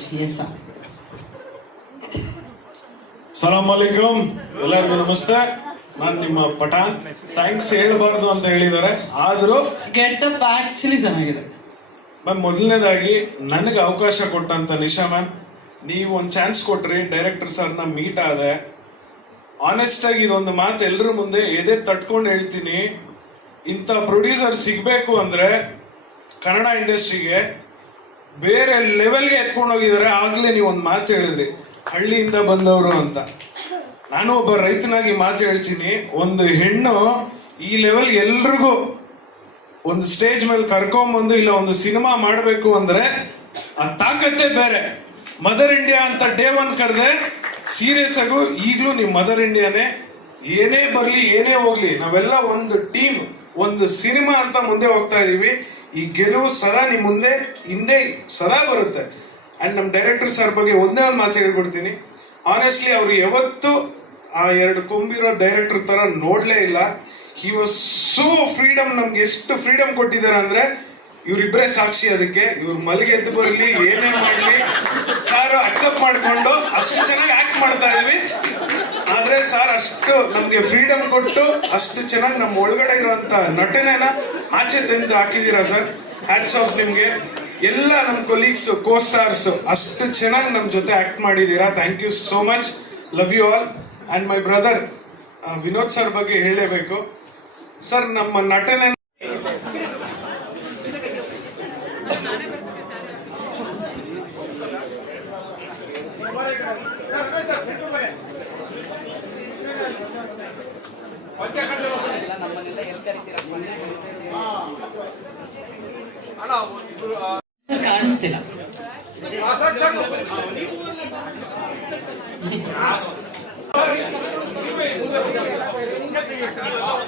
much. Yes, sir. ಸಲಾಮ್ ಅಲೈಕುಂ, ಎಲ್ಲರಿಗೂ ನಮಸ್ತೆ. ನಾನು ನಿಮ್ಮ ಪಠಾಣ್. ಥ್ಯಾಂಕ್ಸ್ ಹೇಳಬಾರ್ದು ಅಂತ ಹೇಳಿದ್ದಾರೆ, ಆದರೂ ಗೆಟಪ್ ಆಕ್ಚುಲಿ ಚೆನ್ನಾಗಿದೆ ಮ್ಯಾಮ್. ಮೊದಲನೇದಾಗಿ ನನಗೆ ಅವಕಾಶ ಕೊಟ್ಟಂತ ನಿಶಾ ಮ್ಯಾಮ್, ನೀವು ಒಂದು ಚಾನ್ಸ್ ಕೊಟ್ರಿ, ಡೈರೆಕ್ಟರ್ ಸರ್ನ ಮೀಟ್ ಆದೆ. ಆನೆಸ್ಟ್ ಆಗಿ ಇದೊಂದು ಮಾತು ಎಲ್ಲರ ಮುಂದೆ ಎದೆ ತಟ್ಕೊಂಡು ಹೇಳ್ತೀನಿ, ಇಂಥ ಪ್ರೊಡ್ಯೂಸರ್ ಸಿಗಬೇಕು ಅಂದ್ರೆ ಕನ್ನಡ ಇಂಡಸ್ಟ್ರಿಗೆ ಬೇರೆ ಲೆವೆಲ್ಗೆ ಎತ್ಕೊಂಡು ಹೋಗಿದ್ದಾರೆ. ಆಗ್ಲೇ ನೀವು ಒಂದು ಮಾತು ಹೇಳಿದ್ರಿ, ಹಳ್ಳಿಯಿಂದ ಬಂದವರು ಅಂತ. ನಾನು ಒಬ್ಬ ರೈತನಾಗಿ ಮಾತು ಹೇಳ್ತೀನಿ, ಒಂದು ಹೆಣ್ಣು ಈ ಲೆವೆಲ್ ಎಲ್ರಿಗೂ ಒಂದು ಸ್ಟೇಜ್ ಮೇಲೆ ಕರ್ಕೊಂಬಂದು ಇಲ್ಲ ಒಂದು ಸಿನಿಮಾ ಮಾಡಬೇಕು ಅಂದ್ರೆ ಆ ತಾಕತ್ತೇ ಬೇರೆ. ಮದರ್ ಇಂಡಿಯಾ ಅಂತ ಡೇ ಒನ್ ಕರೆದೆ, ಸೀರಿಯಸ್ ಆಗು ಈಗಲೂ ನೀವು ಮದರ್ ಇಂಡಿಯಾನೇ. ಏನೇ ಬರ್ಲಿ ಏನೇ ಹೋಗ್ಲಿ, ನಾವೆಲ್ಲ ಒಂದು ಟೀಮ್, ಒಂದು ಸಿನಿಮಾ ಅಂತ ಮುಂದೆ ಹೋಗ್ತಾ ಇದೀವಿ. ಈ ಗೆಲುವು ಸದಾ ನಿಮ್ ಮುಂದೆ ಹಿಂದೆ ಸದಾ ಬರುತ್ತೆ. ಅಂಡ್ ನಮ್ಮ ಡೈರೆಕ್ಟರ್ ಸರ್ ಬಗ್ಗೆ ಒಂದೇ ಒಂದು ಮಾತು ಹೇಳ್ಬಿಡ್ತೀನಿ, ಆನೆಸ್ಟ್ಲಿ ಅವ್ರು ಯಾವತ್ತು ಆ ಎರಡು ಕೊಂಬಿರೋ ಡೈರೆಕ್ಟರ್ ತರ ನೋಡ್ಲೇ ಇಲ್ಲ. He was so freedom. ನಮ್ಗೆ ಎಷ್ಟು ಫ್ರೀಡಮ್ ಕೊಟ್ಟಿದ್ದಾರೆ ಅಂದ್ರೆ ಇವ್ರಿಬ್ರೇ ಸಾಕ್ಷಿ ಅದಕ್ಕೆ. ಇವ್ರು ಮಲ್ಲಿಗೆ ಎದ್ದು ಬರ್ಲಿ ಏನೇ ಮಾಡ್ಲಿ ಸಾರ್ ಅಕ್ಸೆಪ್ಟ್ ಮಾಡ್ಕೊಂಡು ಅಷ್ಟು ಚೆನ್ನಾಗಿ ಆಕ್ಟ್ ಮಾಡ್ತಾ ಇದೀವಿ. ಆದ್ರೆ ಸರ್ ಅಷ್ಟು ನಮ್ಗೆ ಫ್ರೀಡಮ್ ಕೊಟ್ಟು ಅಷ್ಟು ಚೆನ್ನಾಗಿ ನಮ್ಮ ಒಳಗಡೆ ಇರುವಂತ ನಟನೆನ ಆಚೆ ತಂದು ಹಾಕಿದೀರಾ ಸರ್. ಹ್ಯಾಟ್ಸ್ ಆಫ್ ನಿಮ್ಗೆ. ಎಲ್ಲ ನಮ್ಮ ಕೊಲೀಗ್ಸ್, ಕೋ ಸ್ಟಾರ್ಸ್ ಅಷ್ಟು ಚೆನ್ನಾಗಿ ನಮ್ಮ ಜೊತೆ ಆಕ್ಟ್ ಮಾಡಿದೀರಾ. Thank you so much. Love you all. And my brother Vinod sir ಬಗ್ಗೆ ಹೇಳಲೇಬೇಕು ಸರ್. ನಮ್ಮ ನಟನೆ ಕಾಣಿಸ್ತಿಲ್ಲ.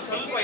ಸ್ವಲ್ಪ